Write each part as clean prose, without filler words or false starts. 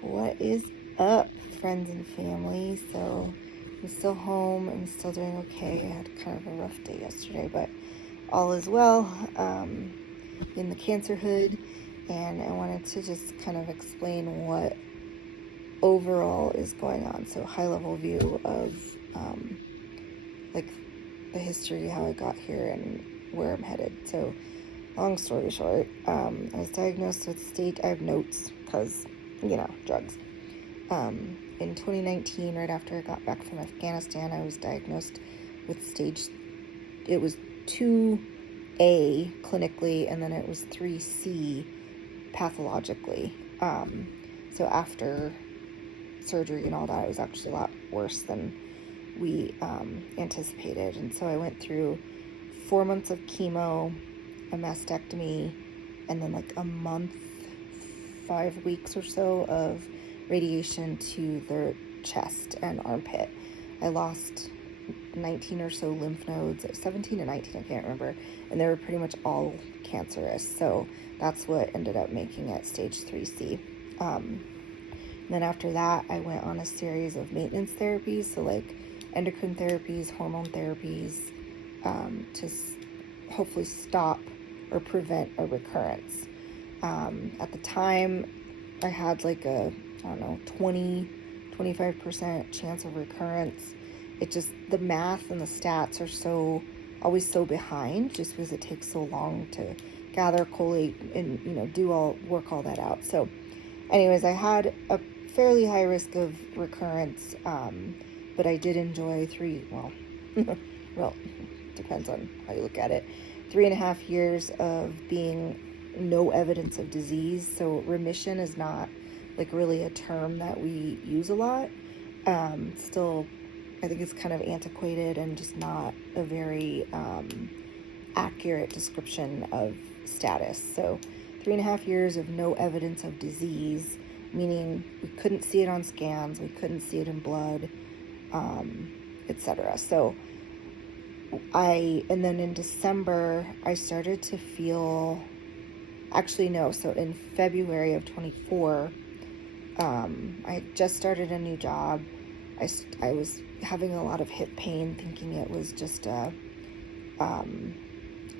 What is up, friends and family? So I'm still home. I'm still doing okay. I had kind of a rough day yesterday, but all is well in the Cancerhood. And I wanted to just kind of explain what overall is going on. So high level view of like the history, how I got here, and where I'm headed. So long story short, I was diagnosed with I have notes because, drugs. In 2019, right after I got back from Afghanistan, I was diagnosed with it was 2A clinically, and then it was 3C pathologically. So after surgery and all that, it was actually a lot worse than we anticipated. And so I went through 4 months of chemo, a mastectomy, and then like a month, 5 weeks or so of radiation to the chest and armpit. I lost 19 or so lymph nodes, 17 or 19, I can't remember, and they were pretty much all cancerous. So that's what ended up making it stage 3C. Then after that, I went on a series of maintenance therapies, so like endocrine therapies, hormone therapies, to hopefully stop or prevent a recurrence. At the time, I had like a, 25% chance of recurrence. It just, the math and the stats are always so behind, just because it takes so long to gather, collate, and, work all that out. So anyways, I had a fairly high risk of recurrence, but I did enjoy well, depends on how you look at it, 3.5 years of being no evidence of disease. So remission is not like really a term that we use a lot. Still, I think it's kind of antiquated and just not a very accurate description of status. So 3.5 years of no evidence of disease, meaning we couldn't see it on scans, we couldn't see it in blood, etc. So and then in December, I started to feel, actually no, so in February of 24, I had just started a new job. I was having a lot of hip pain, thinking it was just a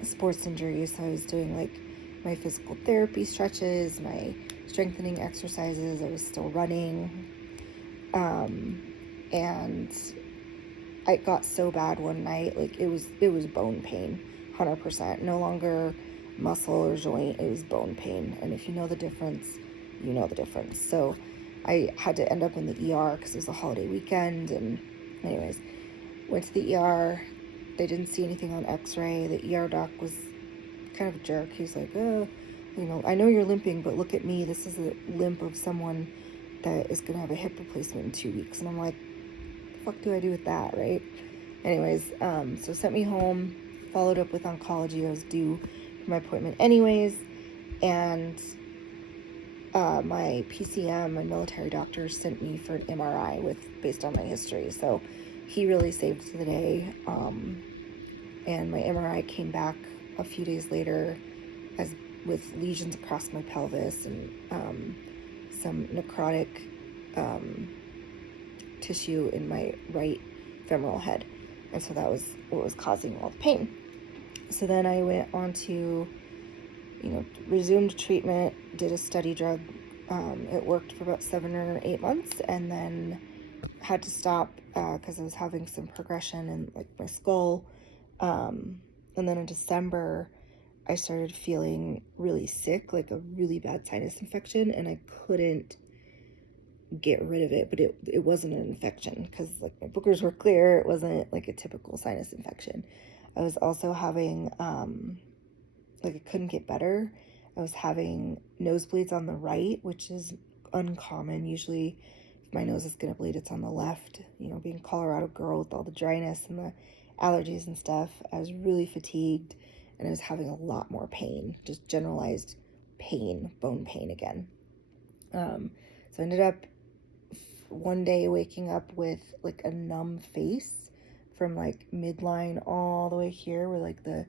sports injury. So I was doing like my physical therapy stretches, my strengthening exercises. I was still running. And it got so bad one night, like it was bone pain, 100%. No longer muscle or joint, it was bone pain. And if you know the difference, you know the difference. So I had to end up in the ER because it was a holiday weekend. And anyways, went to the ER. They didn't see anything on x-ray. The ER doc was kind of a jerk. He's like, I know you're limping, but look at me. This is a limp of someone that is going to have a hip replacement in 2 weeks. And I'm like, the fuck do I do with that, right? Anyways, so sent me home, followed up with oncology. I was due for my appointment anyways. And my PCM, my military doctor, sent me for an MRI based on my history. So he really saved the day. And my MRI came back a few days later with lesions across my pelvis and some necrotic tissue in my right femoral head. And so that was what was causing all the pain. So then I went on to, resumed treatment, did a study drug. It worked for about 7 or 8 months, and then had to stop because I was having some progression in like my skull. And then in December, I started feeling really sick, like a really bad sinus infection, and I couldn't get rid of it, but it wasn't an infection because like my boogers were clear. It wasn't like a typical sinus infection. I was also having like it couldn't get better. I was having nosebleeds on the right, which is uncommon. Usually if my nose is gonna bleed, it's on the left. Being a Colorado girl with all the dryness and the allergies and stuff, I was really fatigued, and I was having a lot more pain, just generalized pain, bone pain again. So I ended up one day waking up with like a numb face from like midline all the way here, where like the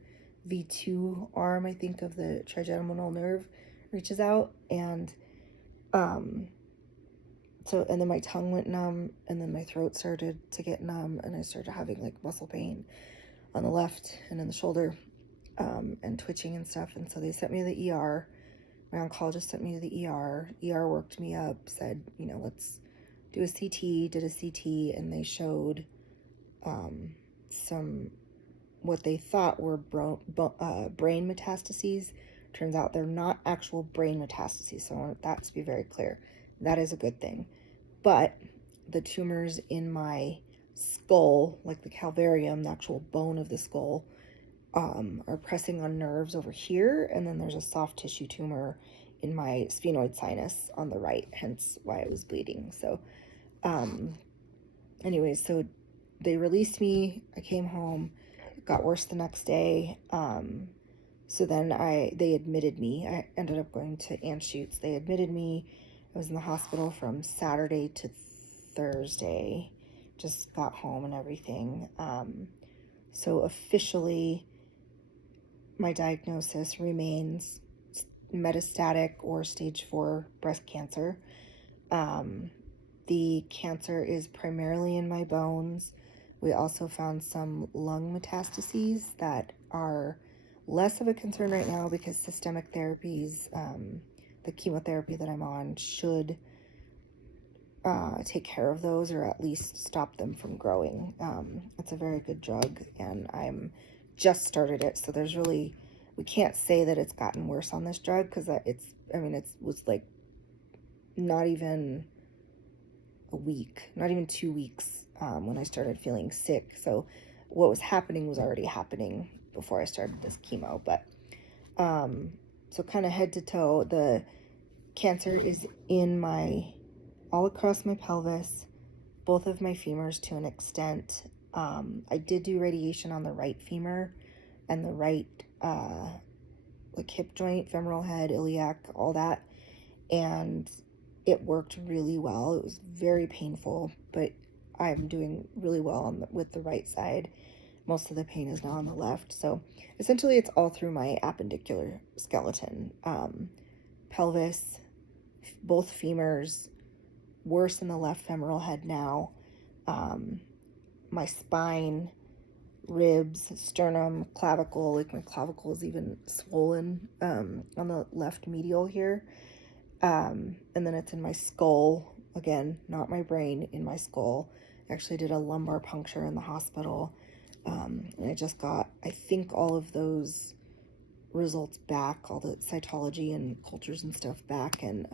V2 arm, I think, of the trigeminal nerve reaches out. And So, and then my tongue went numb, and then my throat started to get numb, and I started having like muscle pain on the left and in the shoulder, and twitching and stuff. And so they sent me to the ER. My oncologist sent me to the ER. ER worked me up, said, let's do a CT, did a CT, and they showed some what they thought were brain metastases. Turns out they're not actual brain metastases, so I want that to be very clear. That is a good thing. But the tumors in my skull, like the calvarium, the actual bone of the skull, are pressing on nerves over here, and then there's a soft tissue tumor in my sphenoid sinus on the right, hence why I was bleeding. So anyways, so they released me. I came home. It got worse the next day. So then they admitted me. I ended up going to Anschutz. They admitted me. I was in the hospital from Saturday to Thursday. Just got home and everything. So officially, my diagnosis remains metastatic or stage 4 breast cancer. The cancer is primarily in my bones. We also found some lung metastases that are less of a concern right now because systemic therapies, the chemotherapy that I'm on, should take care of those, or at least stop them from growing. It's a very good drug, and I'm just started it, so we can't say that it's gotten worse on this drug, because it was like not even a week, not even 2 weeks, when I started feeling sick. So what was happening was already happening before I started this chemo. But so kind of head to toe, the cancer is in all across my pelvis, both of my femurs to an extent. I did do radiation on the right femur and the right like hip joint, femoral head, iliac, all that, and it worked really well. It was very painful, but I'm doing really well with the right side. Most of the pain is now on the left. So essentially it's all through my appendicular skeleton, pelvis, both femurs, worse in the left femoral head now, my spine, ribs, sternum, clavicle. Like my clavicle is even swollen on the left medial here. And then it's in my skull, again, not my brain, in my skull. I actually did a lumbar puncture in the hospital, and I just got, I think, all of those results back, all the cytology and cultures and stuff back, and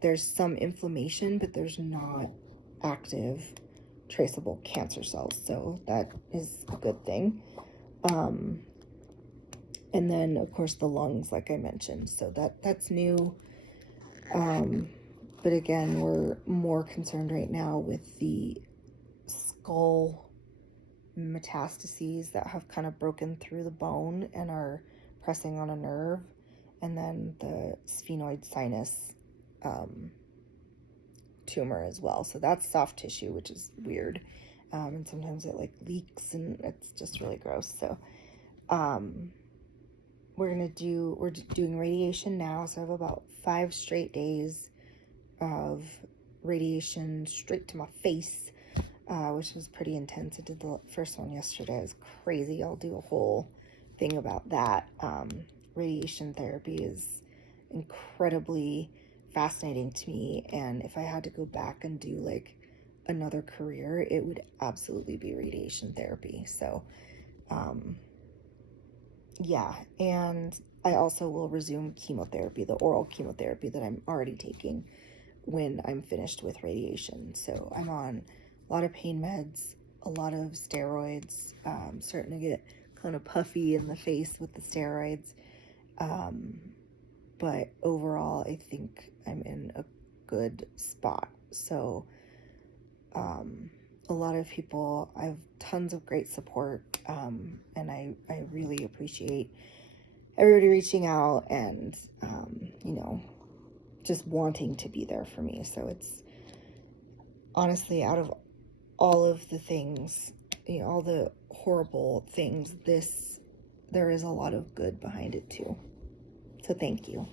there's some inflammation, but there's not active traceable cancer cells, so that is a good thing. And then of course the lungs, like I mentioned, so that's new. But again, we're more concerned right now with the skull metastases that have kind of broken through the bone and are pressing on a nerve, and then the sphenoid sinus tumor as well. So that's soft tissue, which is weird, and sometimes it like leaks, and it's just really gross. So we're doing radiation now, so I have about 5 straight days of radiation straight to my face, which was pretty intense. I did the first one yesterday. It was crazy. I'll do a whole thing about that. Radiation therapy is incredibly fascinating to me, and if I had to go back and do like another career, it would absolutely be radiation therapy. So yeah, and I also will resume chemotherapy, the oral chemotherapy that I'm already taking, when I'm finished with radiation. So I'm on a lot of pain meds, a lot of steroids, starting to get kind of puffy in the face with the steroids. But overall, I think I'm in a good spot. So a lot of people, I have tons of great support, and I really appreciate everybody reaching out and, just wanting to be there for me. So it's honestly, out of all of the things, all the horrible things, there is a lot of good behind it too. So thank you.